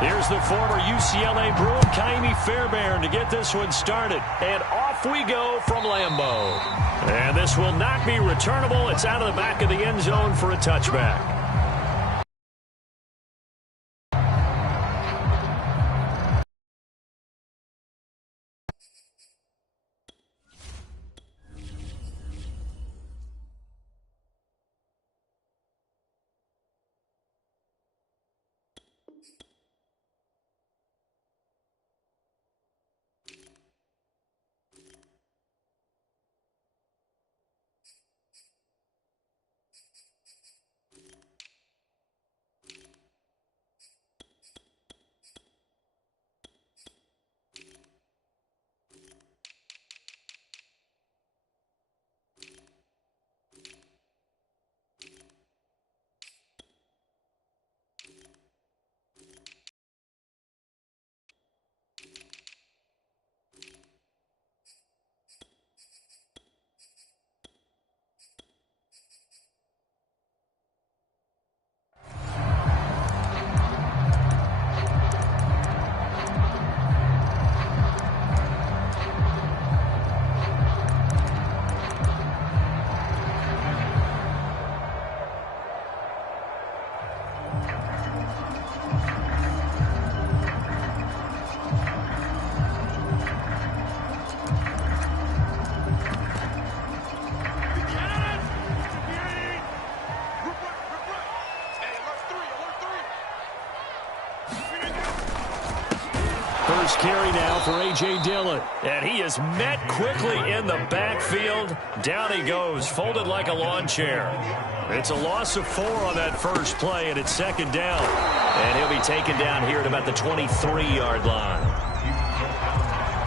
Here's the former UCLA Bruin, Ka'imi Fairbairn, to get this one started. And off we go from Lambeau. And this will not be returnable. It's out of the back of the end zone for a touchback. Carry now for A.J. Dillon. And he is met quickly in the backfield. Down he goes, folded like a lawn chair. It's a loss of 4 on that first play, and it's second down. And he'll be taken down here at about the 23-yard line.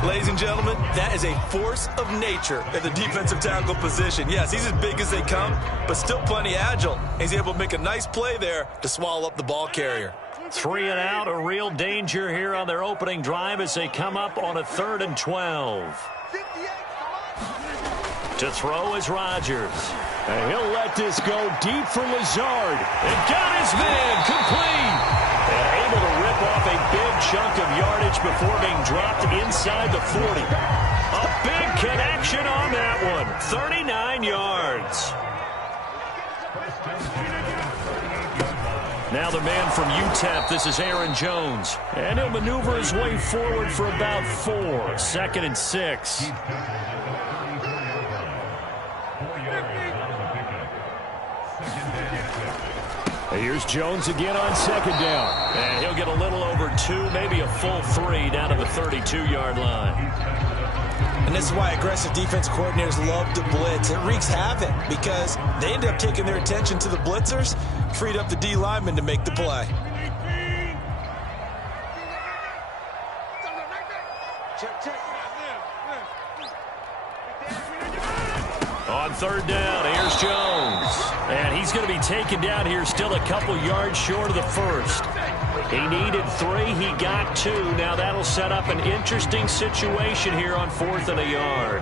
Ladies and gentlemen, that is a force of nature at the defensive tackle position. Yes, he's as big as they come, but still plenty agile. He's able to make a nice play there to swallow up the ball carrier. 3 and out, a real danger here on their opening drive as they come up on a 3rd and 12. To throw is Rodgers. And he'll let this go deep for Lazard. And got his man complete. And able to rip off a big chunk of yardage before being dropped inside the 40. A big connection on that one. 39 yards. Now the man from UTEP, this is Aaron Jones. And he'll maneuver his way forward for about 4. 2nd and 6. Here's Jones again on 2nd down. And he'll get a little over 2, maybe a full 3 down to the 32-yard line. And this is why aggressive defense coordinators love to blitz. It wreaks havoc because they end up taking their attention to the blitzers, freed up the D lineman to make the play. On 3rd down, here's Jones. And he's going to be taken down here still a couple yards short of the first. He needed 3, he got 2. Now that'll set up an interesting situation here on 4th and a yard.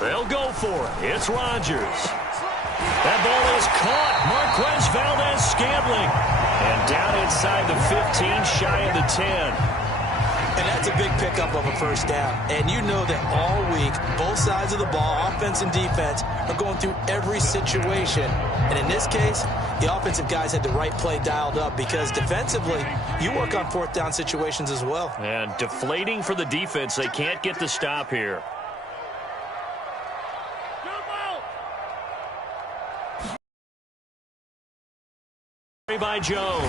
They'll go for it. It's Rodgers. That ball is caught. Marquez Valdes-Scantling. And down inside the 15, shy of the 10. And that's a big pickup of a first down. And you know that all week, both sides of the ball, offense and defense, are going through every situation. And in this case, the offensive guys had the right play dialed up because defensively, you work on 4th down situations as well. And deflating for the defense. They can't get the stop here. By Jones.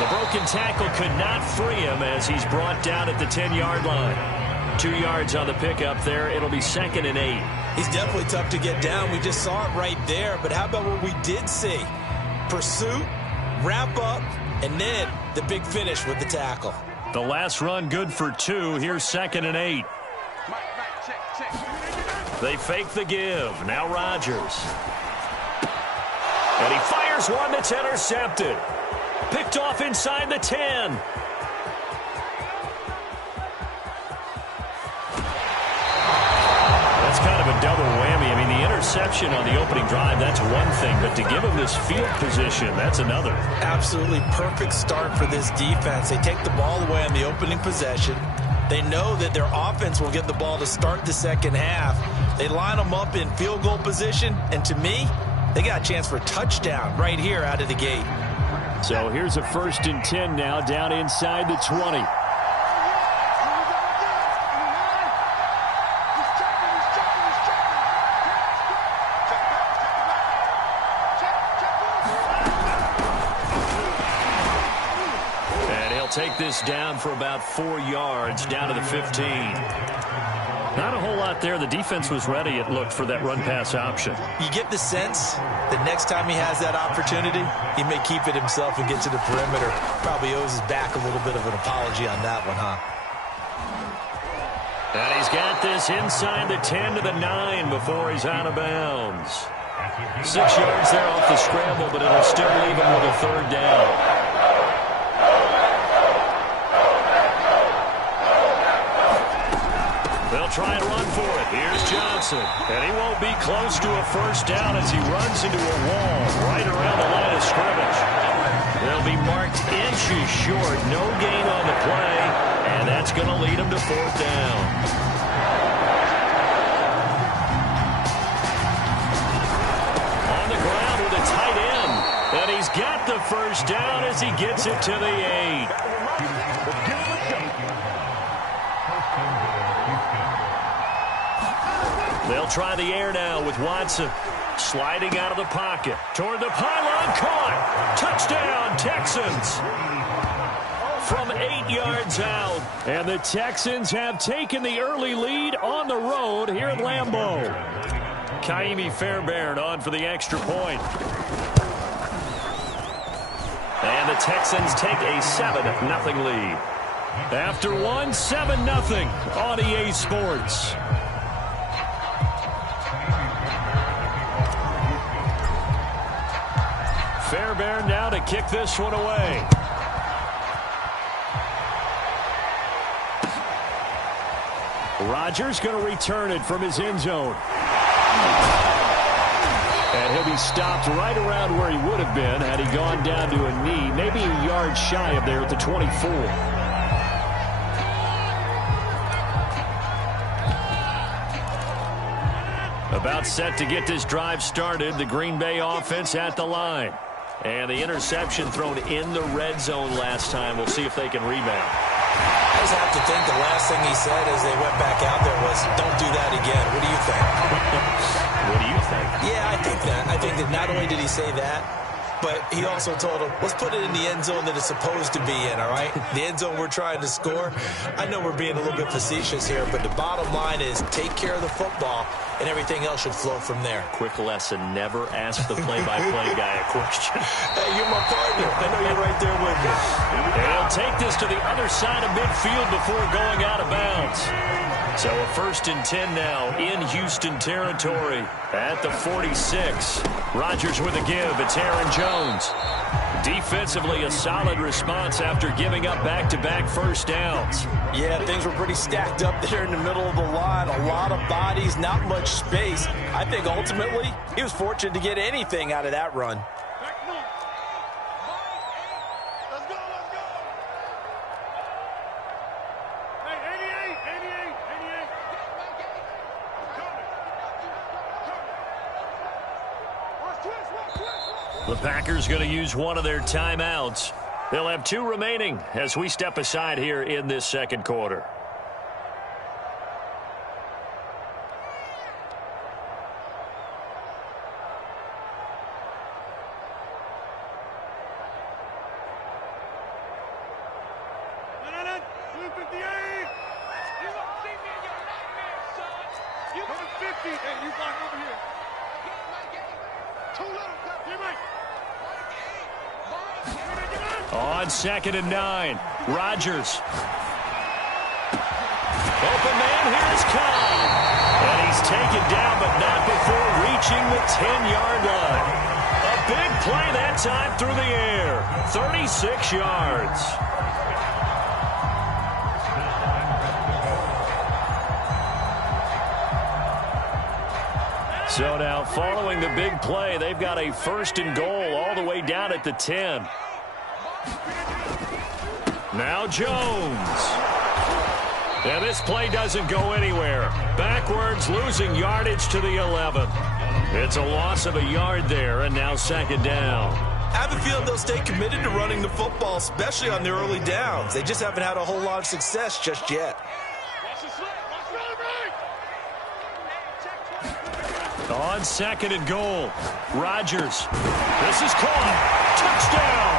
The broken tackle could not free him as he's brought down at the 10-yard line. 2 yards on the pickup there. It'll be 2nd and 8. He's definitely tough to get down. We just saw it right there. But how about what we did see? Pursuit, wrap up, and then the big finish with the tackle. The last run good for 2. Here's 2nd and 8. They fake the give. Now Rodgers. And he fires one that's intercepted. Picked off inside the 10. That's kind of a double whammy. I mean, the interception on the opening drive, that's one thing, but to give him this field position, that's another. Absolutely perfect start for this defense. They take the ball away on the opening possession. They know that their offense will get the ball to start the second half. They line them up in field goal position, and to me, they got a chance for a touchdown right here out of the gate. So here's a 1st and 10 now, down inside the 20. Take this down for about 4 yards, down to the 15. Not a whole lot there. The defense was ready, it looked, for that run-pass option. You get the sense that next time he has that opportunity, he may keep it himself and get to the perimeter. Probably owes his back a little bit of an apology on that one, huh? And he's got this inside the 10 to the 9 before he's out of bounds. 6 yards there off the scramble, but it'll still leave him with a 3rd down. They'll try and run for it. Here's Johnson. And he won't be close to a 1st down as he runs into a wall right around the line of scrimmage. They'll be marked inches short. No gain on the play. And that's going to lead him to 4th down. On the ground with a tight end. And he's got the 1st down as he gets it to the 8. They'll try the air now with Watson. Sliding out of the pocket. Toward the pylon. Caught. Touchdown, Texans. From 8 yards out. And the Texans have taken the early lead on the road here at Lambeau. Ka'imi Fairbairn on for the extra point. And the Texans take a 7-0 lead. After one, 7-0 on EA Sports. Fairbairn now to kick this one away. Rodgers going to return it from his end zone. And he'll be stopped right around where he would have been had he gone down to a knee, maybe a yard shy of there at the 24. About set to get this drive started. The Green Bay offense at the line. And the interception thrown in the red zone last time. We'll see if they can rebound. I just have to think the last thing he said as they went back out there was, don't do that again. What do you think? What do you think? Yeah, I think that. I think that not only did he say that, but he also told him, let's put it in the end zone that it's supposed to be in, all right? The end zone we're trying to score. I know we're being a little bit facetious here, but the bottom line is take care of the football, and everything else should flow from there. Quick lesson, never ask the play-by-play guy a question. Hey, you're my partner. I know you're right there with me. And he'll take this to the other side of midfield before going out of bounds. So a 1st and 10 now in Houston territory at the 46. Rodgers with a give. It's Aaron Jones. Defensively, a solid response after giving up back-to-back 1st downs. Yeah, things were pretty stacked up there in the middle of the line. A lot of bodies, not much space. I think ultimately he was fortunate to get anything out of that run. The Packers going to use one of their timeouts. They'll have 2 remaining as we step aside here in this second quarter. On 2nd and 9, Rodgers. Open man, here's Cobb. And he's taken down, but not before reaching the 10-yard line. A big play that time through the air. 36 yards. So now following the big play, they've got a 1st and goal all the way down at the 10. Now Jones. And this play doesn't go anywhere. Backwards, losing yardage to the 11. It's a loss of a yard there, and now 2nd down. I have a feeling they'll stay committed to running the football, especially on their early downs. They just haven't had a whole lot of success just yet. On 2nd and goal, Rodgers. This is caught. Touchdown!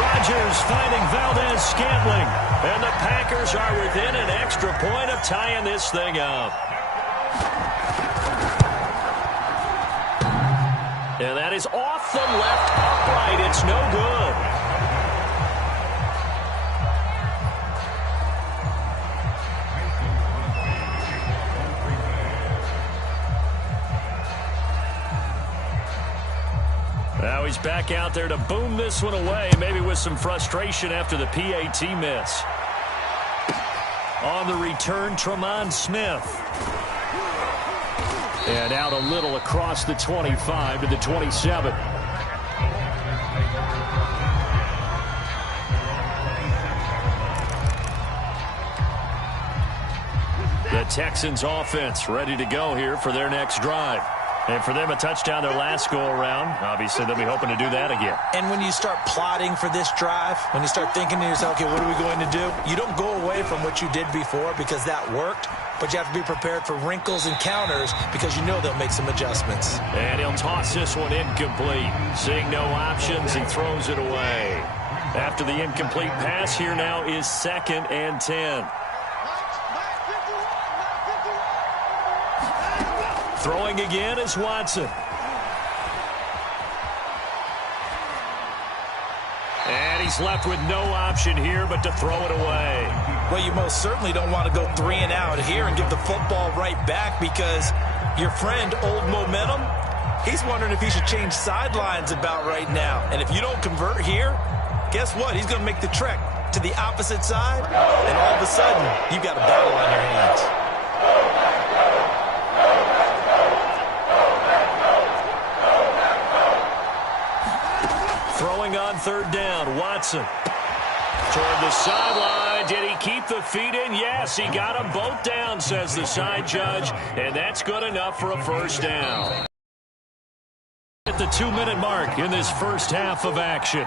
Rodgers finding Valdez-Scantling. And the Packers are within an extra point of tying this thing up. And that is off the left upright. It's no good. Now he's back out there to boom this one away, maybe with some frustration after the PAT miss. On the return, Tremont Smith. And out a little across the 25 to the 27. The Texans offense ready to go here for their next drive. And for them, a touchdown their last go-around. Obviously, they'll be hoping to do that again. And when you start plotting for this drive, when you start thinking to yourself, okay, what are we going to do? You don't go away from what you did before because that worked, but you have to be prepared for wrinkles and counters because you know they'll make some adjustments. And he'll toss this one incomplete. Seeing no options, he throws it away. After the incomplete pass, here now is 2nd and 10. Throwing again is Watson. And he's left with no option here but to throw it away. Well, you most certainly don't want to go 3 and out here and give the football right back because your friend, Old Momentum, he's wondering if he should change sidelines about right now. And if you don't convert here, guess what? He's going to make the trek to the opposite side, and all of a sudden, you've got a battle on your hands. Throwing on 3rd down, Watson. Toward the sideline. Did he keep the feet in? Yes, he got them both down, says the side judge. And that's good enough for a 1st down. At the 2-minute mark in this first half of action.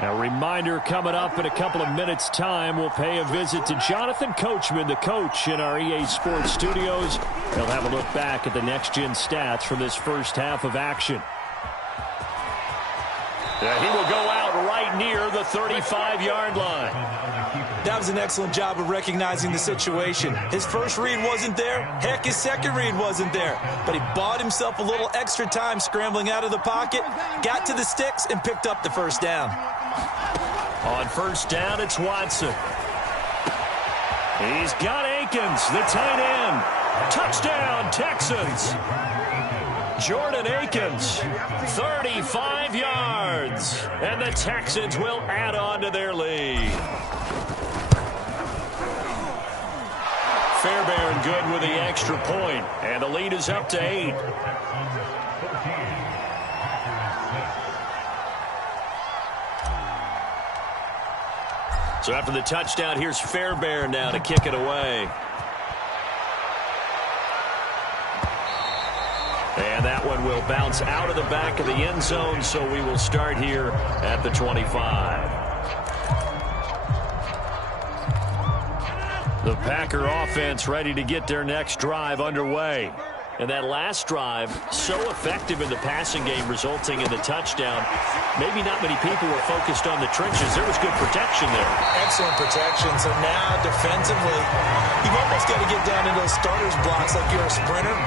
A reminder coming up in a couple of minutes' time. We'll pay a visit to Jonathan Coachman, the coach in our EA Sports studios. He'll have a look back at the next-gen stats from this first half of action. He will go out right near the 35-yard line. That was an excellent job of recognizing the situation. His first read wasn't there. Heck, his second read wasn't there. But he bought himself a little extra time scrambling out of the pocket, got to the sticks, and picked up the 1st down. On 1st down, it's Watson. He's got Akins, the tight end. Touchdown, Texans. Jordan Akins, 35 yards. And the Texans will add on to their lead. Fairbairn good with the extra point. And the lead is up to 8. So after the touchdown, here's Fairbairn now to kick it away. And that one will bounce out of the back of the end zone, so we will start here at the 25. The Packer offense ready to get their next drive underway. And that last drive, so effective in the passing game, resulting in the touchdown. Maybe not many people were focused on the trenches. There was good protection there. Excellent protection. So now, defensively, you've almost got to get down into those starters blocks like you're a sprinter.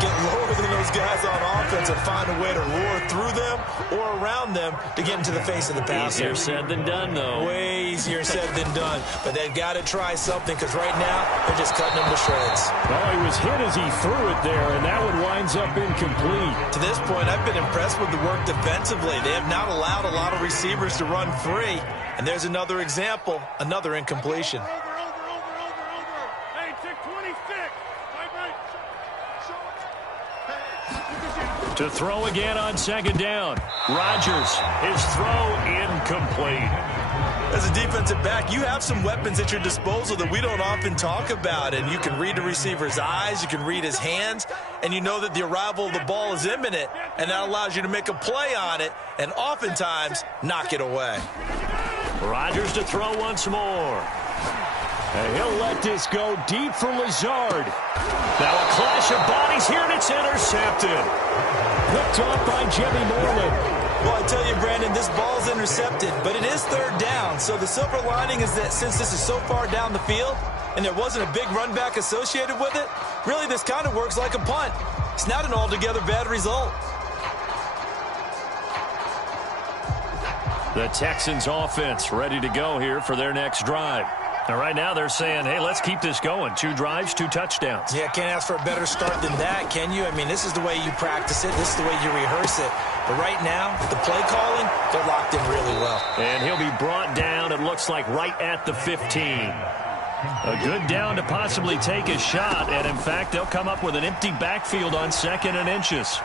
Get lower than those guys on offense and find a way to roar through them or around them to get into the face of the passer. Easier said than done, though. Way easier said than done. But they've got to try something because right now they're just cutting them to shreds. Well, he was hit as he threw it there, and that one winds up incomplete. To this point, I've been impressed with the work defensively. They have not allowed a lot of receivers to run free. And there's another example, another incompletion. To throw again on second down. Rodgers, his throw incomplete. As a defensive back, you have some weapons at your disposal that we don't often talk about. And you can read the receiver's eyes, you can read his hands, and you know that the arrival of the ball is imminent, and that allows you to make a play on it and oftentimes knock it away. Rodgers to throw once more. And he'll let this go deep for Lazard. Now a clash of bodies here, and it's intercepted. Picked off by Jimmy Moreland. Well, I tell you, Brandon, this ball's intercepted, but it is third down. So the silver lining is that since this is so far down the field and there wasn't a big run back associated with it, really this kind of works like a punt. It's not an altogether bad result. The Texans offense ready to go here for their next drive. Now, right now they're saying, hey, let's keep this going. 2 drives, 2 touchdowns. Yeah, can't ask for a better start than that, can you? I mean, this is the way you practice it. This is the way you rehearse it. But right now, the play calling, they're locked in really well. And he'll be brought down, it looks like, right at the 15. A good down to possibly take a shot. And, in fact, they'll come up with an empty backfield on 2nd and inches.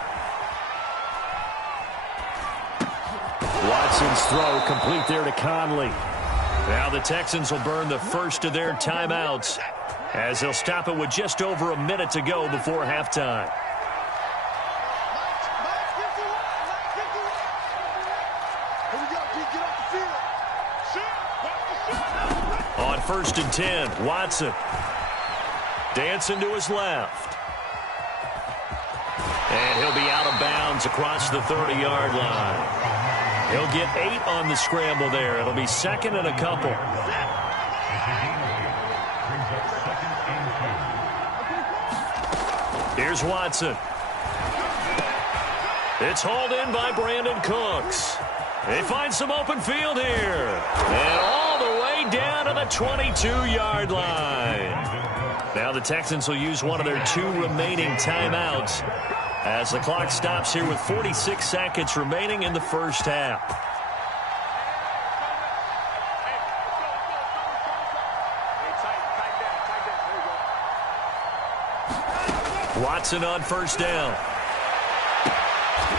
Watson's throw complete there to Conley. Now the Texans will burn the first of their timeouts as they'll stop it with just over a minute to go before halftime. On 1st and 10, Watson dancing to his left. And he'll be out of bounds across the 30-yard line. He'll get 8 on the scramble there. It'll be 2nd and a couple. Here's Watson. It's hauled in by Brandon Cooks. They find some open field here. And all the way down to the 22-yard line. Now the Texans will use one of their 2 remaining timeouts as the clock stops here with 46 seconds remaining in the first half. Watson on 1st down.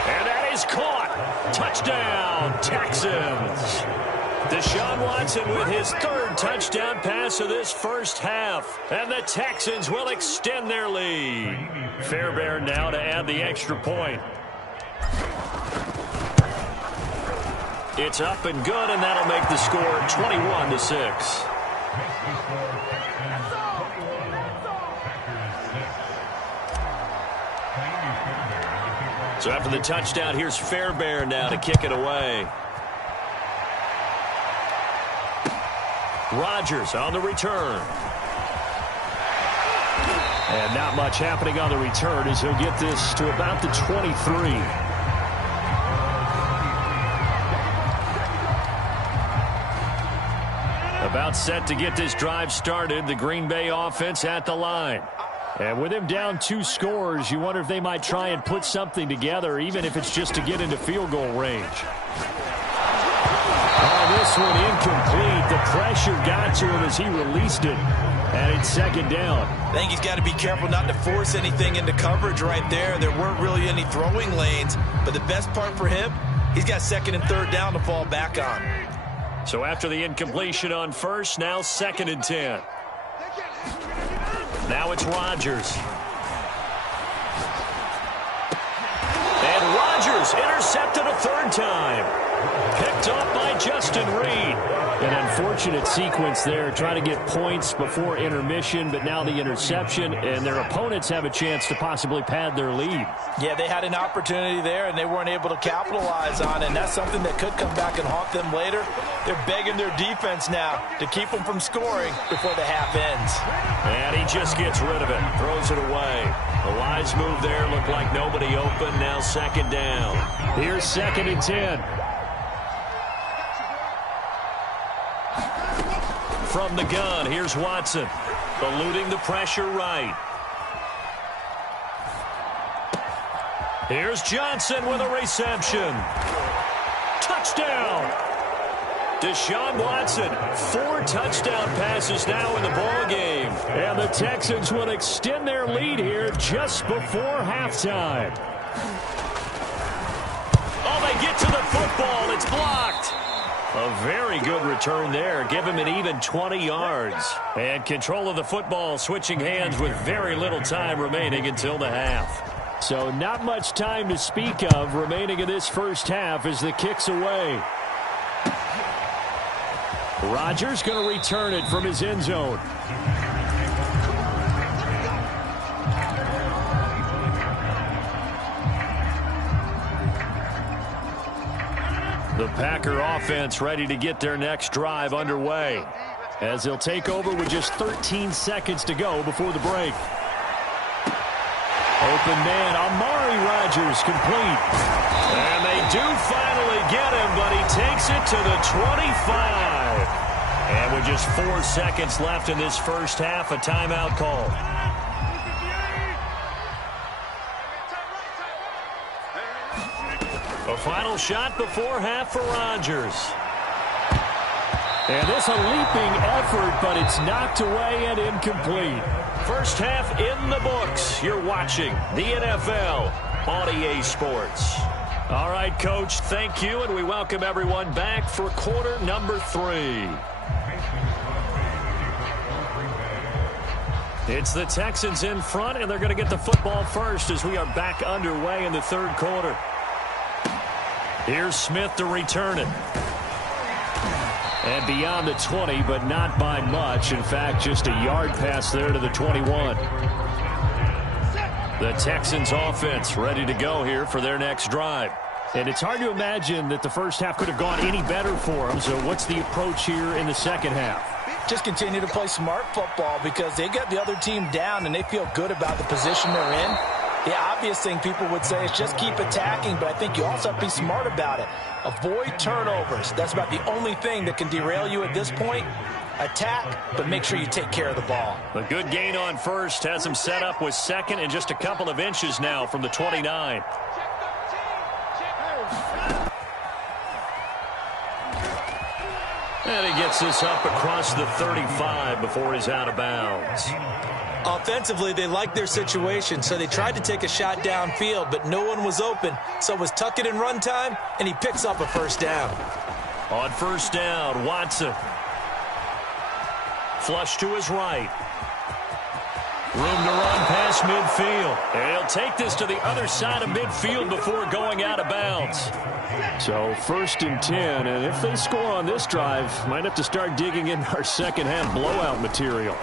And that is caught. Touchdown, Texans. Deshaun Watson with his 3rd touchdown pass of this first half. And the Texans will extend their lead. Fairbairn now to add the extra point. It's up and good, and that'll make the score 21-6. So after the touchdown, here's Fairbairn now to kick it away. Rodgers on the return. And not much happening on the return as he'll get this to about the 23. About set to get this drive started, the Green Bay offense at the line. And with him down 2 scores, you wonder if they might try and put something together, even if it's just to get into field goal range. Oh, this one incomplete. The pressure got to him as he released it. And it's 2nd down. I think he's got to be careful not to force anything into coverage right there. There weren't really any throwing lanes. But the best part for him, he's got 2nd and 3rd down to fall back on. So after the incompletion on 1st, now 2nd and 10. Now it's Rodgers. And Rodgers intercepted a 3rd time. Picked off by Justin Reed. An unfortunate sequence there, trying to get points before intermission, but now the interception, and their opponents have a chance to possibly pad their lead. Yeah, they had an opportunity there, and they weren't able to capitalize on it, and that's something that could come back and haunt them later. They're begging their defense now to keep them from scoring before the half ends. And he just gets rid of it, throws it away. The wise move there, looked like nobody open, now second down. Here's 2nd and 10. From the gun, here's Watson, eluding the pressure right. Here's Johnson with a reception. Touchdown! Deshaun Watson, 4 touchdown passes now in the ball game. And the Texans will extend their lead here just before halftime. Oh, they get to the football. It's blocked. A very good return there. Give him an even 20 yards. And control of the football switching hands with very little time remaining until the half. So not much time to speak of remaining in this first half as the kick's away. Rodgers going to return it from his end zone. The Packer offense ready to get their next drive underway as they'll take over with just 13 seconds to go before the break. Open man, Amari Rodgers complete. And they do finally get him, but he takes it to the 25. And with just 4 seconds left in this first half, a timeout call. A final shot before half for Rodgers. And this a leaping effort, but it's knocked away and incomplete. First half in the books. You're watching the NFL on EA Sports. All right, Coach, thank you, and we welcome everyone back for quarter number 3. It's the Texans in front, and they're going to get the football first as we are back underway in the third quarter. Here's Smith to return it. And beyond the 20, but not by much. In fact, just a yard pass there to the 21. The Texans offense ready to go here for their next drive. And it's hard to imagine that the first half could have gone any better for them. So what's the approach here in the second half? Just continue to play smart football because they got the other team down and they feel good about the position they're in. The obvious thing people would say is just keep attacking, but I think you also have to be smart about it. Avoid turnovers. That's about the only thing that can derail you at this point. Attack, but make sure you take care of the ball. A good gain on first has him set up with second and just a couple of inches now from the 29. And he gets this up across the 35 before he's out of bounds. Offensively, they liked their situation, so they tried to take a shot downfield, but no one was open. So it was tuck it and run time, and he picks up a first down. On first down, Watson. Flush to his right. Room to run past midfield. And he'll take this to the other side of midfield before going out of bounds. So 1st and 10, and if they score on this drive, might have to start digging in our second half blowout material.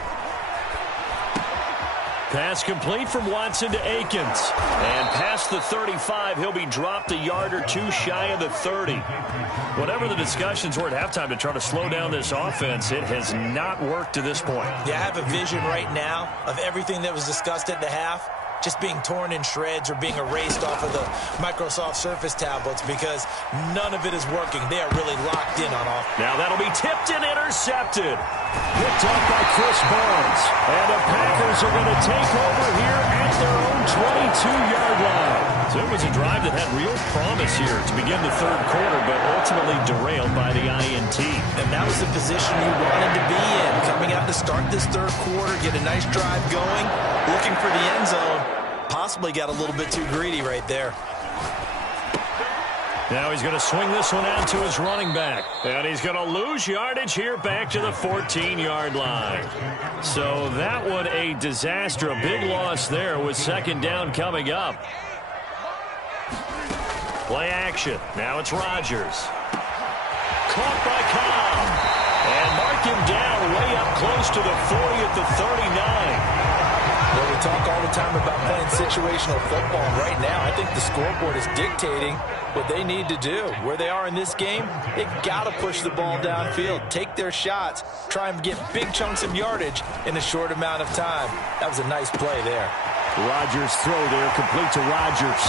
Pass complete from Watson to Akins. And past the 35, he'll be dropped a yard or two shy of the 30. Whatever the discussions were at halftime to try to slow down this offense, it has not worked to this point. Yeah, I have a vision right now of everything that was discussed at the half just being torn in shreds or being erased off of the Microsoft Surface tablets because none of it is working. They are really locked in on offense. Now that'll be tipped and intercepted. Picked up by Chris Barnes. And the Packers are going to take over here at their own 22-yard line. So it was a drive that had real promise here to begin the third quarter, but ultimately derailed by the INT. And that was the position you wanted to be in. Coming out to start this third quarter, get a nice drive going, looking for the end zone. Possibly got a little bit too greedy right there. Now he's going to swing this one out to his running back. And he's going to lose yardage here back to the 14-yard line. So that one a disaster. A big loss there with second down coming up. Play action. Now it's Rodgers. Caught by Cobb. And mark him down way up close to the 40 at the 39. Well, we talk all the time about playing situational football. And right now, I think the scoreboard is dictating what they need to do. Where they are in this game, they've got to push the ball downfield, take their shots, try and get big chunks of yardage in a short amount of time. That was a nice play there. Rodgers throw there, complete to Rodgers.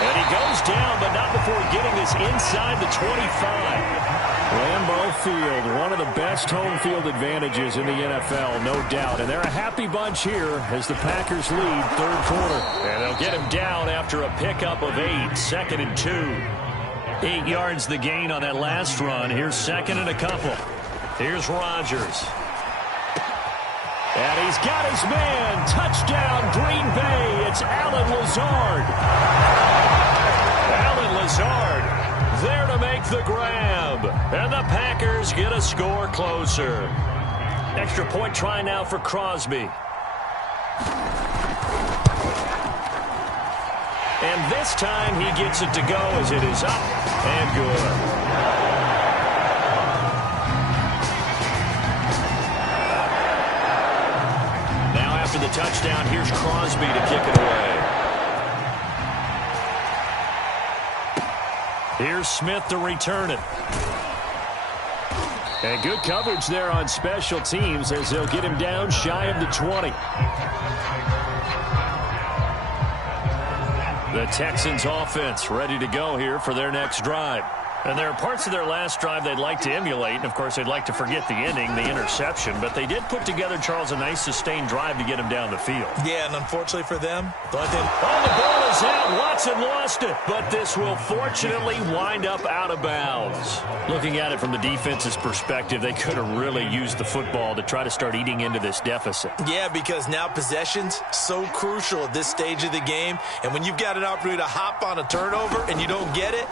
And he goes down, but not before getting this inside the 25. Lambeau Field, one of the best home field advantages in the NFL, no doubt. And they're a happy bunch here as the Packers lead third quarter. And they'll get him down after a pickup of 8, 2nd and 2. 8 yards the gain on that last run. Here's 2nd and a couple. Here's Rodgers. And he's got his man. Touchdown, Green Bay. It's Allen Lazard. Allen Lazard there to make the grab. And the Packers get a score closer. Extra point try now for Crosby. And this time he gets it to go as it is up and good. After the touchdown, here's Crosby to kick it away. Here's Smith to return it. And good coverage there on special teams as they'll get him down shy of the 20. The Texans offense ready to go here for their next drive. And there are parts of their last drive they'd like to emulate. And, of course, they'd like to forget the ending, the interception. But they did put together, Charles, a nice sustained drive to get him down the field. Yeah, and unfortunately for them, the ball is out. Watson lost it. But this will fortunately wind up out of bounds. Looking at it from the defense's perspective, they could have really used the football to try to start eating into this deficit. Yeah, because now possession's so crucial at this stage of the game. And when you've got an opportunity to hop on a turnover and you don't get it,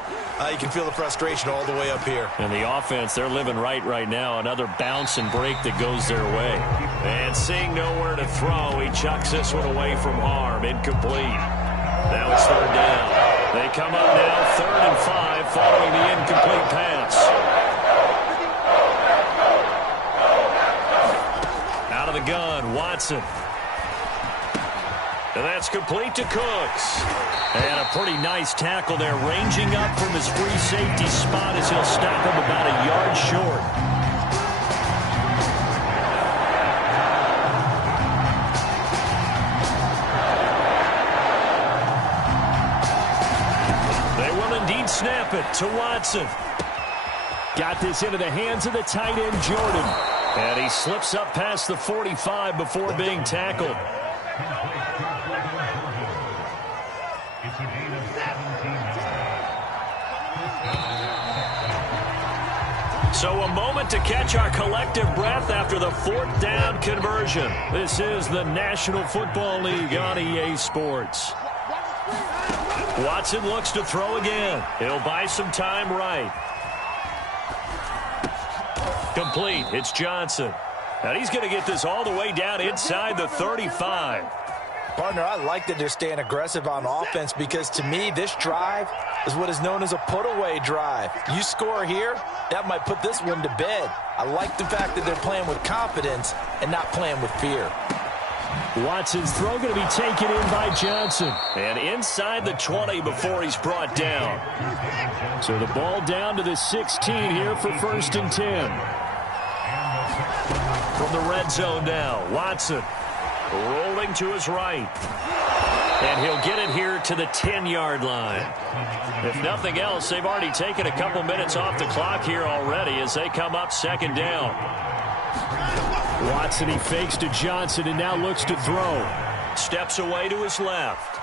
you can feel the frustration all the way up here. And the offense, they're living right now. Another bounce and break that goes their way. And seeing nowhere to throw, he chucks this one away from harm. Incomplete. Now it's third down. They come up now 3rd and 5 following the incomplete pass. Out of the gun, Watson. And that's complete to Cooks. And a pretty nice tackle there, ranging up from his free safety spot as he'll stop him about a yard short. They will indeed snap it to Watson. Got this into the hands of the tight end, Jordan. And he slips up past the 45 before being tackled. So a moment to catch our collective breath after the 4th down conversion. This is the National Football League on EA Sports. Watson looks to throw again. He'll buy some time right. Complete. It's Johnson. And he's going to get this all the way down inside the 35. Partner, I like that they're staying aggressive on offense because, to me, this drive is what is known as a put-away drive. You score here, that might put this one to bed. I like the fact that they're playing with confidence and not playing with fear. Watson's throw going to be taken in by Johnson. And inside the 20 before he's brought down. So the ball down to the 16 here for 1st and 10. From the red zone now, Watson rolling to his right. And he'll get it here to the 10-yard line. If nothing else, they've already taken a couple minutes off the clock here already as they come up 2nd down. Watson, he fakes to Johnson and now looks to throw. Steps away to his left.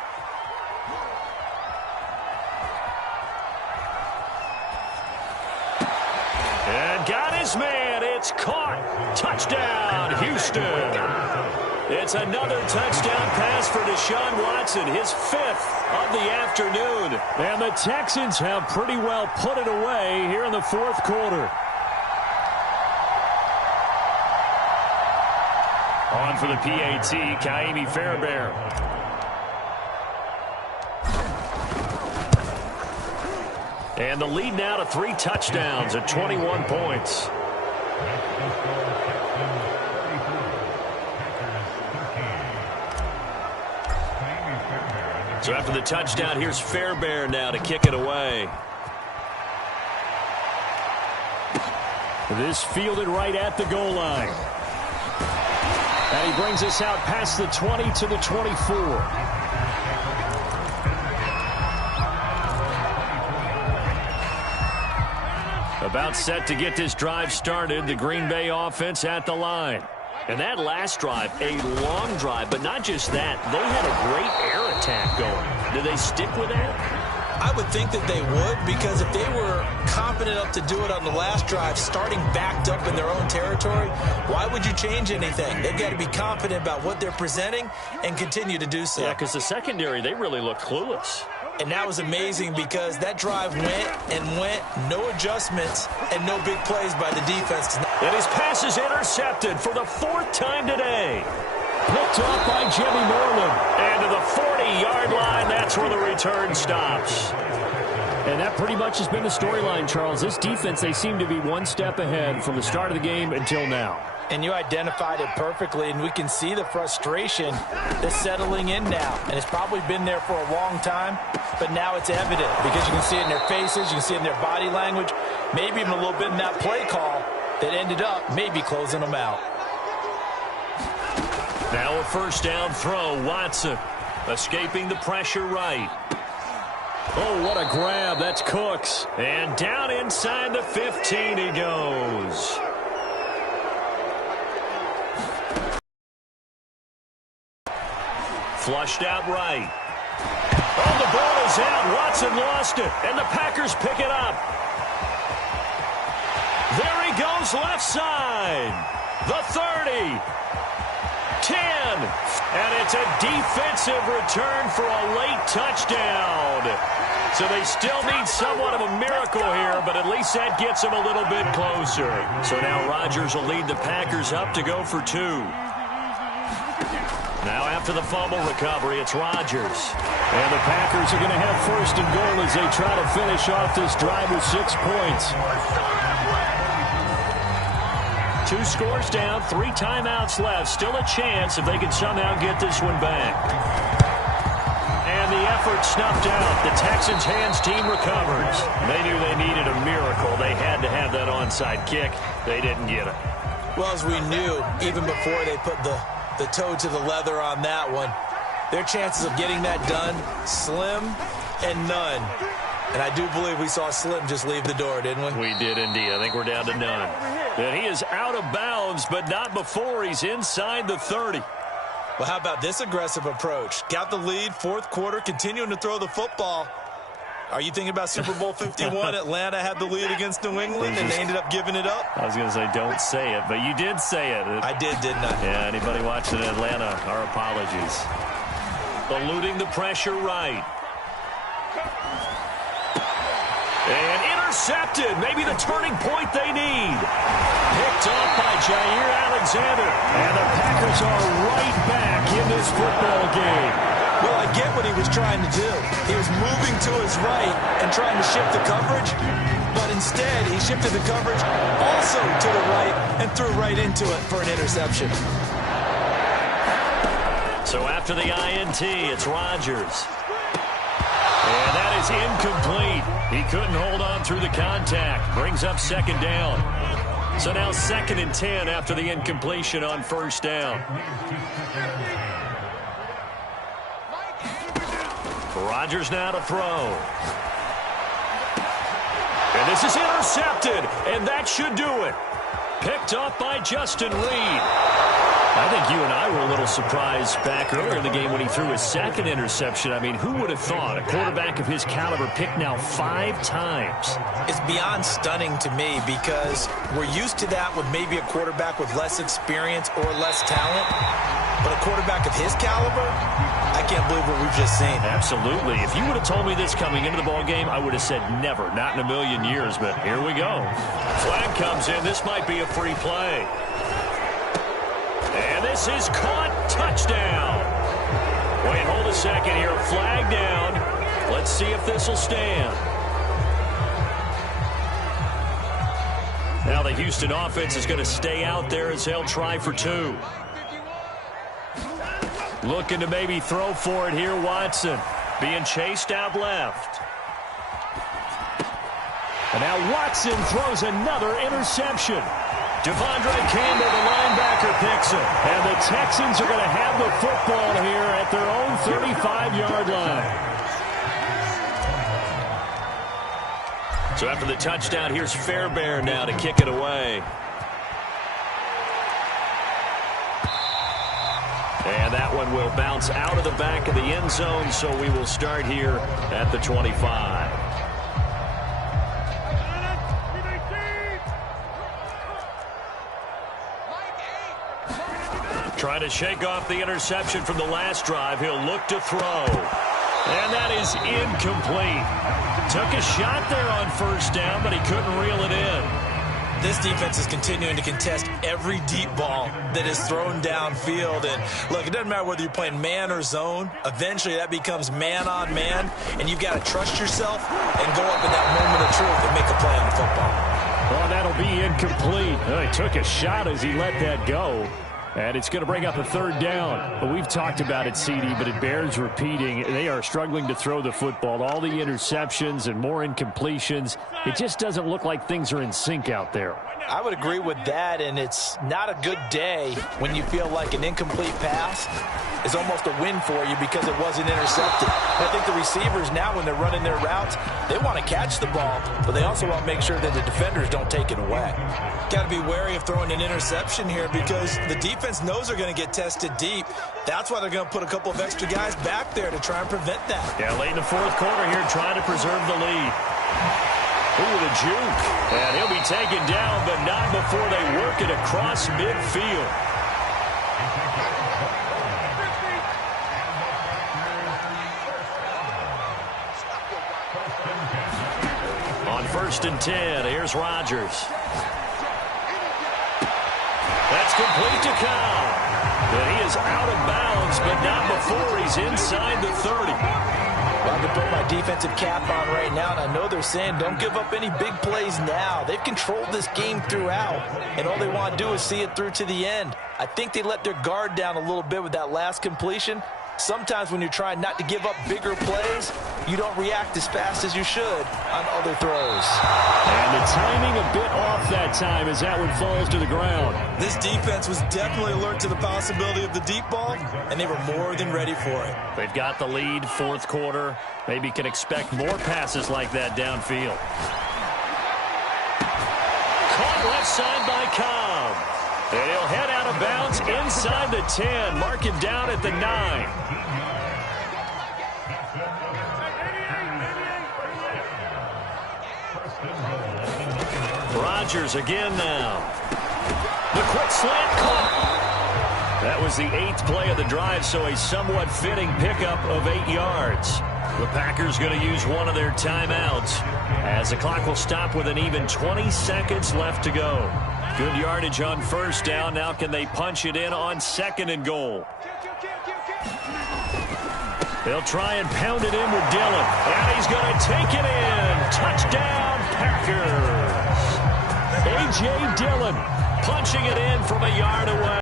And got his man. It's caught. Touchdown, Houston. It's another touchdown pass for Deshaun Watson, his 5th of the afternoon. And the Texans have pretty well put it away here in the 4th quarter. On for the PAT, Ka'imi Fairbairn. And the lead now to 3 touchdowns at 21 points. So after the touchdown, here's Fairbairn now to kick it away. This fielded right at the goal line. And he brings us out past the 20 to the 24. About set to get this drive started. The Green Bay offense at the line. And that last drive, a long drive, but not just that. They had a great air attack going. Do they stick with that? I would think that they would, because if they were confident enough to do it on the last drive, starting backed up in their own territory, why would you change anything? They've got to be confident about what they're presenting and continue to do so. Yeah, because the secondary, they really look clueless. And that was amazing because that drive went and went, no adjustments, and no big plays by the defense. And his pass is intercepted for the 4th time today. Picked off by Jimmy Moreland. And to the 40-yard line, that's where the return stops. And that pretty much has been the storyline, Charles. This defense, they seem to be one step ahead from the start of the game until now. And you identified it perfectly, and we can see the frustration that's settling in now. And it's probably been there for a long time, but now it's evident because you can see it in their faces, you can see it in their body language, maybe even a little bit in that play call that ended up maybe closing them out. Now a first down throw. Watson escaping the pressure right. Oh, what a grab. That's Cooks. And down inside the 15 he goes. Flushed out right. Oh, the ball is out. Watson lost it. And the Packers pick it up. There he goes left side. The 30. 10. And it's a defensive return for a late touchdown. So they still need somewhat of a miracle here, but at least that gets them a little bit closer. So now Rodgers will lead the Packers up to go for 2. Now after the fumble recovery, it's Rodgers. And the Packers are going to have first and goal as they try to finish off this drive with 6 points. 2 scores down, 3 timeouts left. Still a chance if they can somehow get this one back. And the effort snuffed out. The Texans' hands team recovers. They knew they needed a miracle. They had to have that onside kick. They didn't get it. Well, as we knew, even before they put the toe to the leather on that one, their chances of getting that done, slim and none. And I do believe we saw Slim just leave the door, didn't we? We did indeed. I think we're down to none. And he is out of bounds, but not before he's inside the 30. Well, how about this aggressive approach? Got the lead, 4th quarter, continuing to throw the football. Are you thinking about Super Bowl 51? Atlanta had the lead against New England, and they ended up giving it up? I was going to say, don't say it, but you did say it. I did, didn't I? Yeah, anybody watching Atlanta, our apologies. Eluding the pressure right. And intercepted. Maybe the turning point they need. Picked off by Jair Alexander. And the Packers are right back in this football game. Well, I get what he was trying to do. He was moving to his right and trying to shift the coverage. But instead, he shifted the coverage also to the right and threw right into it for an interception. So after the INT, it's Rodgers. And that is incomplete. He couldn't hold on through the contact. Brings up second down. So now 2nd and 10 after the incompletion on first down. Rodgers now to throw. And this is intercepted. And that should do it. Picked off by Justin Reed. I think you and I were a little surprised back earlier in the game when he threw his 2nd interception. I mean, who would have thought a quarterback of his caliber picked now 5 times? It's beyond stunning to me because we're used to that with maybe a quarterback with less experience or less talent. But a quarterback of his caliber, I can't believe what we've just seen. Absolutely. If you would have told me this coming into the ball game, I would have said never, not in a million years. But here we go. Flag comes in. This might be a free play. And this is caught. Touchdown. Wait, hold a second here. Flag down. Let's see if this will stand. Now the Houston offense is going to stay out there as they'll try for 2. Looking to maybe throw for it here, Watson. Being chased out left. And now Watson throws another interception. Devondre Campbell, the linebacker, picks it. And the Texans are going to have the football here at their own 35-yard line. So after the touchdown, here's Fairbairn now to kick it away. And that one will bounce out of the back of the end zone, so we will start here at the 25. Trying to shake off the interception from the last drive. He'll look to throw. And that is incomplete. Took a shot there on first down, but he couldn't reel it in. This defense is continuing to contest every deep ball that is thrown downfield. And look, it doesn't matter whether you're playing man or zone. Eventually that becomes man on man, and you've got to trust yourself and go up in that moment of truth and make a play on the football. Oh, that'll be incomplete. He took a shot as he let that go. And it's going to bring up a third down. But we've talked about it, CD, but it bears repeating. They are struggling to throw the football. All the interceptions and more incompletions. It just doesn't look like things are in sync out there. I would agree with that, and it's not a good day when you feel like an incomplete pass is almost a win for you because it wasn't intercepted. I think the receivers now, when they're running their routes, they want to catch the ball, but they also want to make sure that the defenders don't take it away. Got to be wary of throwing an interception here because the defense knows they're going to get tested deep. That's why they're going to put a couple of extra guys back there to try and prevent that. Yeah, late in the fourth quarter here, trying to preserve the lead. Ooh, the juke. And he'll be taken down, but not before they work it across midfield. On 1st and 10, here's Rodgers. That's complete to Cobb. And he is out of bounds, but not before he's inside the 30. Well, I can put my defensive cap on right now, and I know they're saying don't give up any big plays now. They've controlled this game throughout, and all they want to do is see it through to the end. I think they let their guard down a little bit with that last completion. Sometimes when you're trying not to give up bigger plays, you don't react as fast as you should on other throws. And the timing a bit off that time as that one falls to the ground. This defense was definitely alert to the possibility of the deep ball, and they were more than ready for it. They've got the lead, fourth quarter. Maybe can expect more passes like that downfield. Caught left side by Cobb. And he'll head out of bounds inside the 10. Mark him down at the 9. Rodgers again now. The quick slant caught. That was the 8th play of the drive, so a somewhat fitting pickup of 8 yards. The Packers going to use one of their timeouts as the clock will stop with an even 20 seconds left to go. Good yardage on first down. Now can they punch it in on 2nd and goal? They'll try and pound it in with Dillon. And he's going to take it in. Touchdown, Packers. A.J. Dillon punching it in from a yard away.